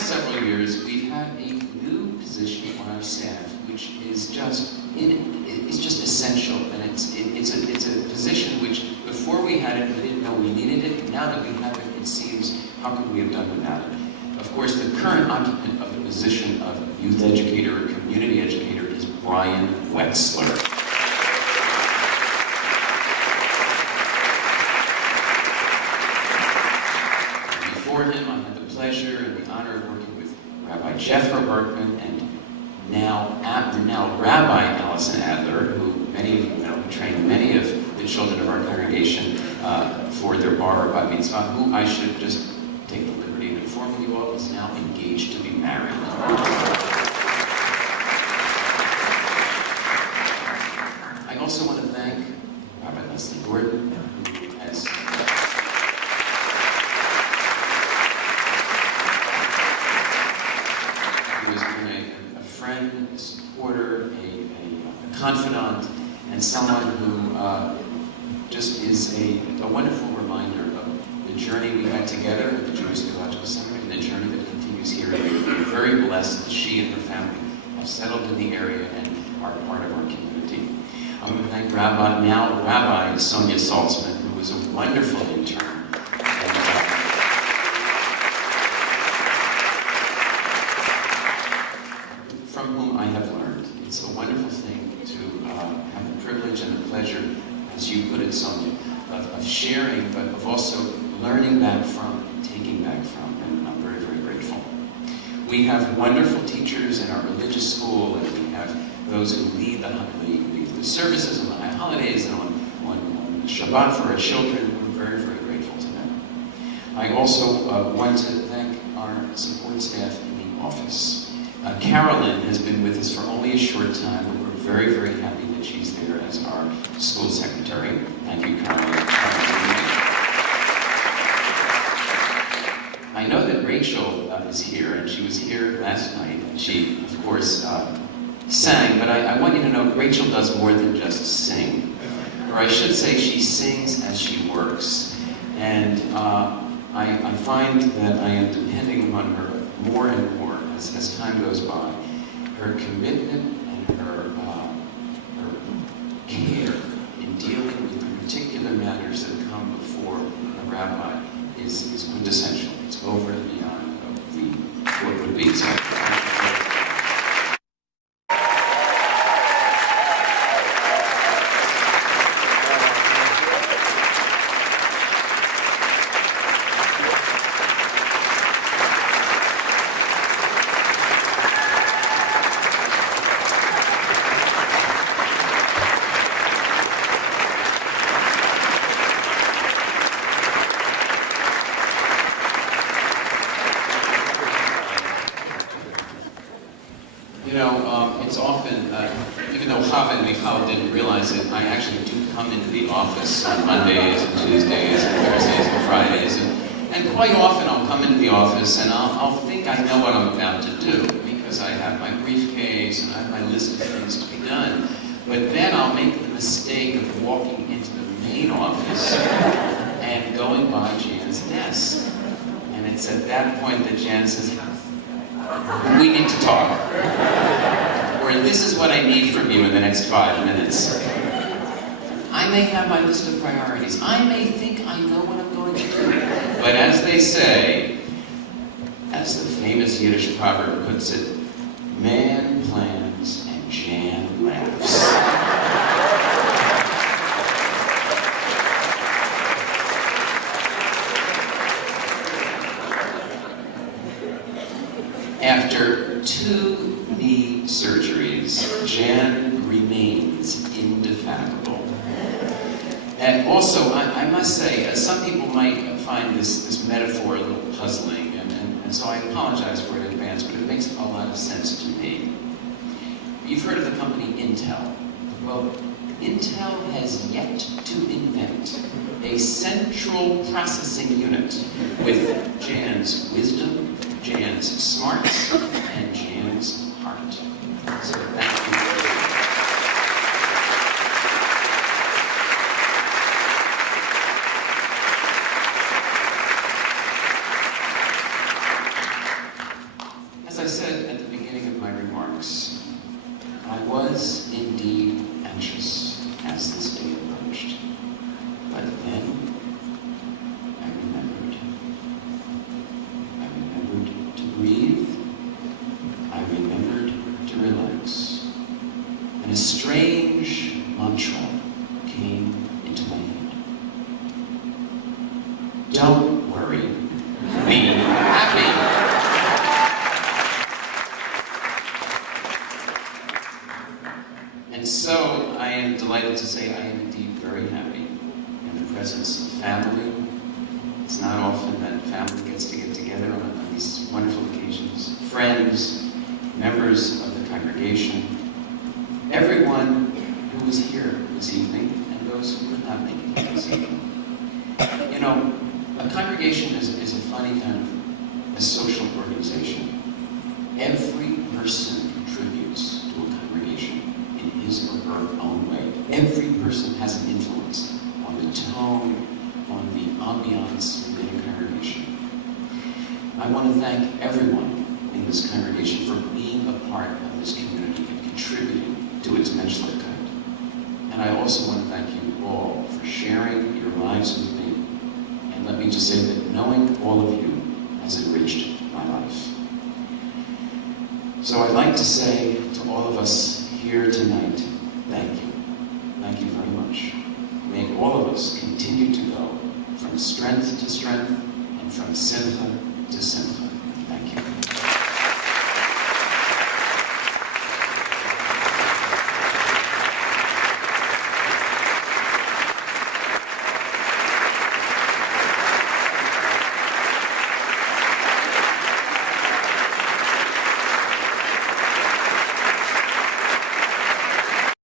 last several years, we've had a new position on our staff, which is just essential, and it's a position which before we had it, we didn't know we needed it. Now that we have it, it seems, how could we have done without it? Of course, the current occupant of the position of youth educator or community educator is Brian Wetzler. Before him, I had the pleasure and the honor of working with Rabbi Berkman and now Rabbi Allison Adler, who many of you know, trained many of the children of our congregation for their bar or bat mitzvah, who I should just take the liberty of informing you all is now engaged to be married. I also want to thank Rabbi Leslie Gordon, who has been a friend, a supporter, a confidant, and someone who just is a wonderful reminder of the journey we had together at the Jewish Theological Seminary and the journey that continues here. We're very blessed that she and her family have settled in the area and are part of our community. I'm going to thank Rabbi Sonia Saltzman, who was a wonderful intern. From whom I have learned. It's a wonderful thing to have the privilege and the pleasure, as you put it, Sonia, of sharing, but of also learning back from, taking back from, and I'm very, very grateful. We have wonderful teachers in our religious school, and we have those who lead the services on the high holidays and on Shabbat for our children. We're very, very grateful to them. I also want to thank our support staff in the office. Carolyn has been with us for only a short time, but we're very, very happy that she's there as our school secretary. Thank you, Carolyn. I know that Rachel is here, and she was here last night, and she, of course, sang, but I want you to know Rachel does more than just sing. Or I should say she sings as she works. And I find that I am depending on her more and more as time goes by. Her commitment and her care in dealing with the particular matters that come before a rabbi is quintessential. It's over and beyond what would be. So, it's often, even though Chava and Michal didn't realize it, I actually do come into the office on Mondays and Tuesdays and Thursdays and Fridays, and quite often I'll come into the office and I'll think I know what I'm about to do, because I have my briefcase and I have my list of things to be done. But then I'll make the mistake of walking into the main office and going by Jan's desk. And it's at that point that Jan says, "We need to talk." Or, "This is what I need from you in the next 5 minutes." I may have my list of priorities. I may think I know what I'm going to do. But as they say, as the famous Yiddish proverb puts it, man plans and Jan laughs. After 2 knee surgeries, Jan remains indefatigable. And also, I must say, some people might find this metaphor a little puzzling, and so I apologize for it in advance, but it makes a lot of sense to me. You've heard of the company Intel. Well, Intel has yet to invent a central processing unit with Jan's wisdom, Jan's smarts, and Jan's heart. So thank you. delighted to say I am indeed very happy in the presence of family. It's not often that family gets to get together on these wonderful occasions. Friends, members of the congregation, everyone who was here this evening, and those who could not make it here this evening. You know, a congregation is a funny kind of a social organization. Every person contributes to a congregation in his or her own way. Every person has an influence on the tone, on the ambiance within a congregation. I want to thank everyone in this congregation for being a part of this community and contributing to its menschlichkeit. And I also want to thank you all for sharing your lives with me. And let me just say that knowing all of you has enriched my life. So I'd like to say to all of us here tonight, thank you. Thank you very much. May all of us continue to go from strength to strength and from simcha to simcha.